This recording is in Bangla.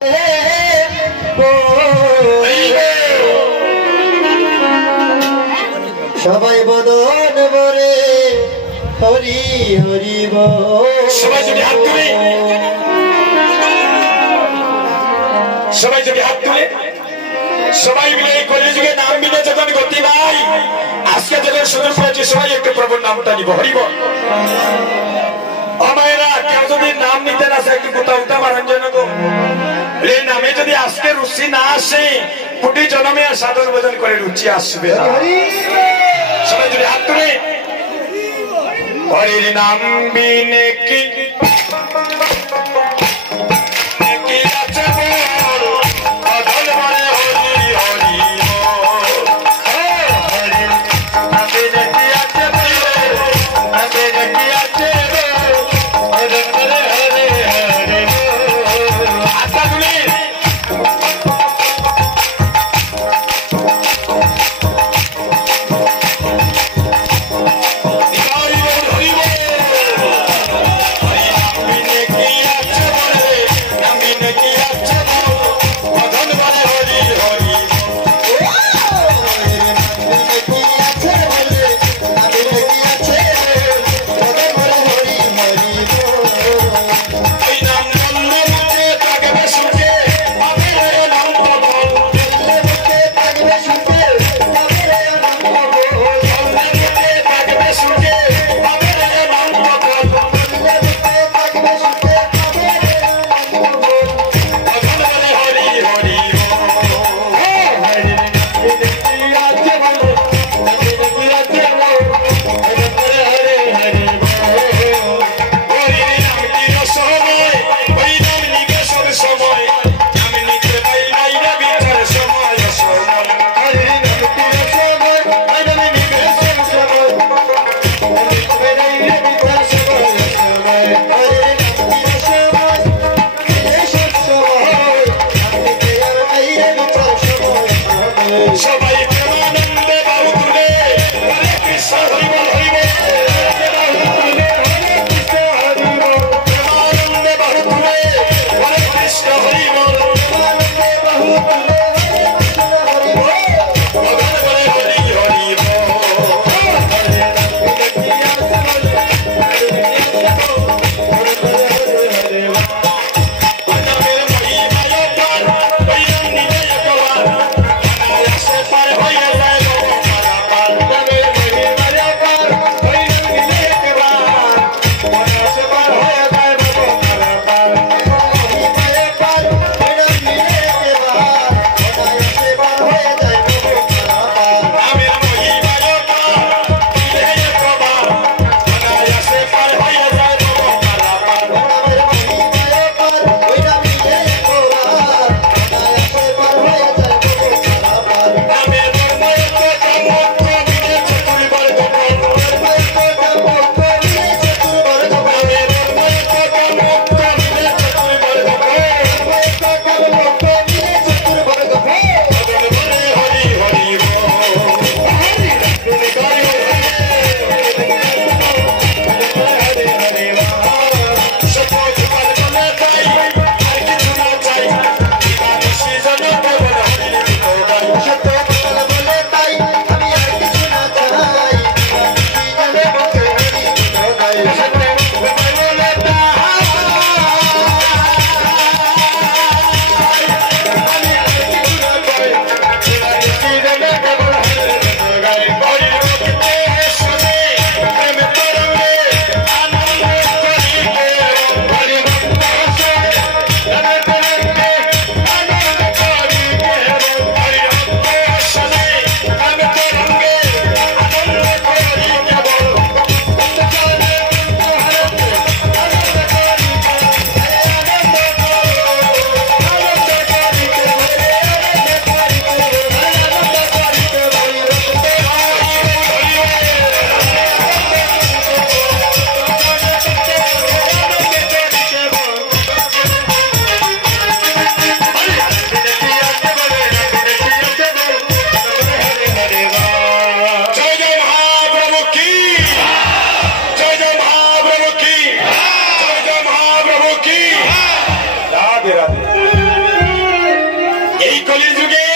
সবাই বদন ভরে হরি হরি সবাই যদি হাত তুলে সবাই মিলে এই কলিযুগে নাম মিলে যখন গতি নাই আজকে যখন সুযোগ পেয়েছি সবাই একটু প্রভুর নামটা নিব হরিব আমায়রা কেউ যদি নাম নিতে না চায় একটু কোথাও উঠা মারান জন্য এই নামে যদি আজকে রুচি না আসে কোটি জন্মে আর সাধন ভোজন করে রুচি আসবে না সবাই যদি হাত তুলে হরির নাম বিনে কি কলি যুগে